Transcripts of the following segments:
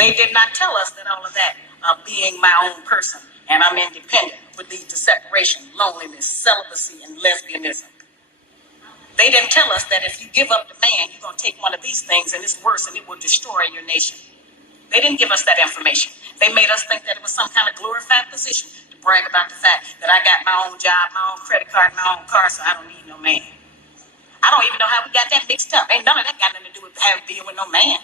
They did not tell us that all of that, being my own person and I'm independent, would lead to separation, loneliness, celibacy, and lesbianism. They didn't tell us that if you give up the man, you're going to take one of these things and it's worse and it will destroy your nation. They didn't give us that information. They made us think that it was some kind of glorified position to brag about the fact that I got my own job, my own credit card, my own car, so I don't need no man. I don't even know how we got that mixed up. Ain't none of that got nothing to do with having being with no man.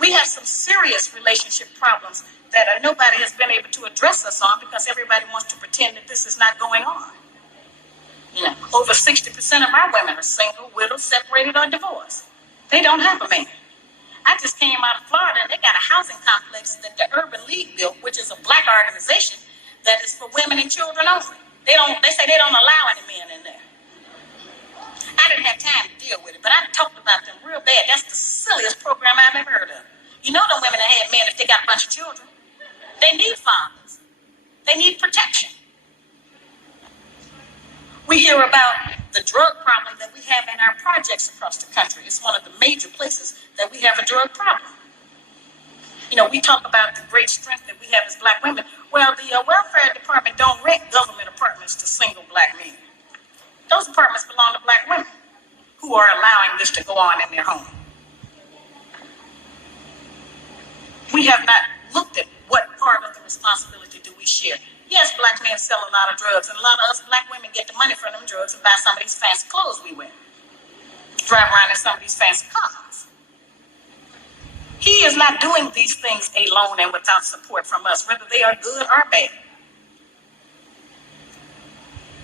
We have some serious relationship problems that nobody has been able to address us on because everybody wants to pretend that this is not going on. Over 60% of our women are single, widowed, separated, or divorced. They don't have a man. I just came out of Florida and they got a housing complex that the Urban League built, which is a black organization that is for women and children only. They say they don't allow any men in there. I didn't have time to deal with it, but I talked about them real bad. That's the silliest program I've ever heard of. You know them women that had men if they got a bunch of children. They need fathers. They need protection. We hear about the drug problem that we have in our projects across the country. It's one of the major places that we have a drug problem. We talk about the great strength that we have as black women. Well, the welfare department don't rent government apartments to single black men. Those apartments belong to black women who are allowing this to go on in their home. We have not looked at what part of the responsibility do we share. Yes, black men sell a lot of drugs, and a lot of us black women get the money from them drugs and buy some of these fancy clothes we wear. Drive around in some of these fancy cars. He is not doing these things alone and without support from us, whether they are good or bad.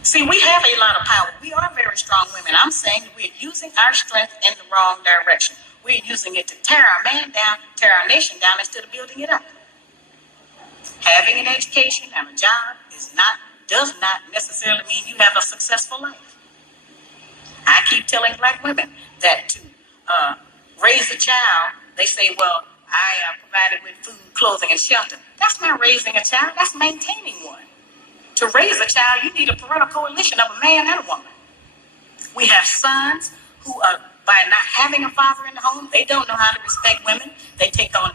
See, we have a lot of power. We are very strong women. I'm saying that we're using our strength in the wrong direction. We're using it to tear our man down, tear our nation down instead of building it up. Having an education and a job does not necessarily mean you have a successful life. I keep telling black women that to raise a child, they say, well, I am provided with food, clothing, and shelter. That's not raising a child. That's maintaining one. To raise a child, you need a parental coalition of a man and a woman. We have sons who are, by not having a father in the home, they don't know how to respect women. They take on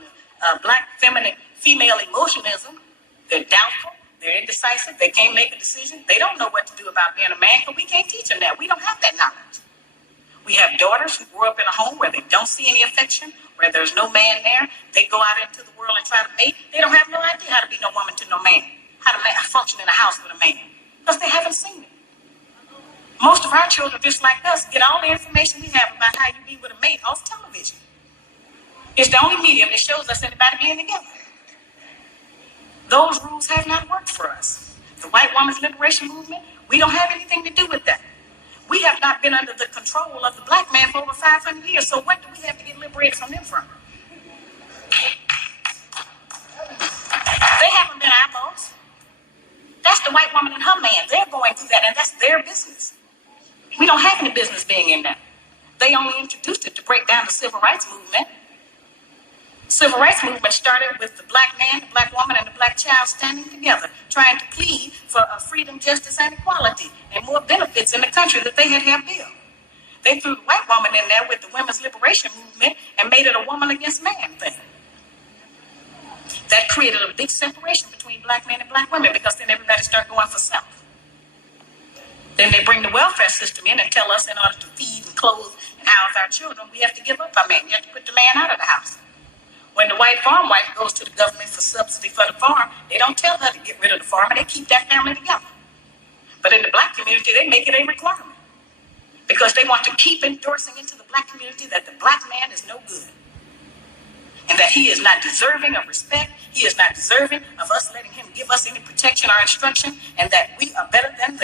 black female emotionism. They're doubtful. They're indecisive. They can't make a decision. They don't know what to do about being a man, but we can't teach them that. We don't have that knowledge. We have daughters who grow up in a home where they don't see any affection, where there's no man there. They go out into the world and try to mate. They don't have no idea how to be no woman to no man, how to function in a house with a man, because they haven't seen it. Most of our children, just like us, get all the information we have about how you be with a mate off television. It's the only medium that shows us anybody being together. Those rules have not worked for us. The white woman's liberation movement, we don't have anything to do with that. We have not been under the control of the black man for over 500 years, so what do we have to get liberated from them from? They haven't been our boss. That's the white woman and her man. They're going through that, and that's their business. We don't have any business being in that. They only introduced it to break down the civil rights movement. Civil rights movement started with the black man, the black woman, and the black child standing together, trying to plead for freedom, justice, and equality, and more benefits in the country that they had built. They threw the white woman in there with the women's liberation movement and made it a woman against man thing. That created a big separation between black men and black women, because then everybody started going for self. Then they bring the welfare system in and tell us in order to feed and clothe and house our children, we have to give up our man. You have to put the man out of the house. When the white farm wife goes to the government for subsidy for the farm, they don't tell her to get rid of the farm, and they keep that family together. But in the black community, they make it a requirement, because they want to keep endorsing into the black community that the black man is no good, and that he is not deserving of respect. He is not deserving of us letting him give us any protection or instruction, and that we are better than them.